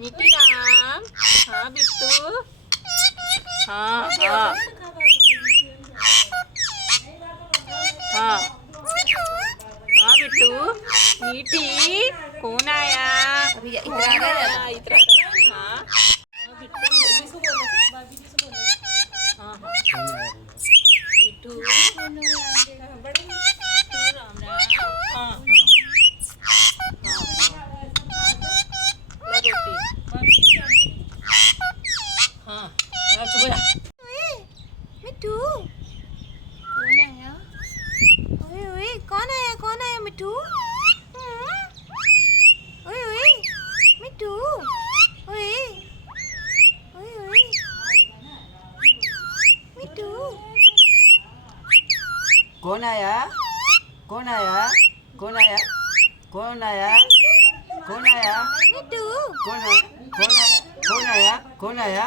मिठी राम. हाँ बिट्टू. हाँ हाँ हाँ हाँ बिट्टू. मीठी. कौन आया? अभी इधर आ रहा है. इधर आ रहा है. हाँ बिट्टू. हाँ हाँ मिट्टू. बड़े राम राम. हाँ हाँ ला रोटी. हाँ चुप हो जा. मिट्टू कौन आया? ओए ओए कौन आया मिट्टू? ओए ओए मिट्टू. ओए ओए ओए मिट्टू. कौन आया? कौन आया? कौन आया? कौन आया? कौन आया? मिट्टू. कौन आया? कौन आया? कौन आया? कौन आया?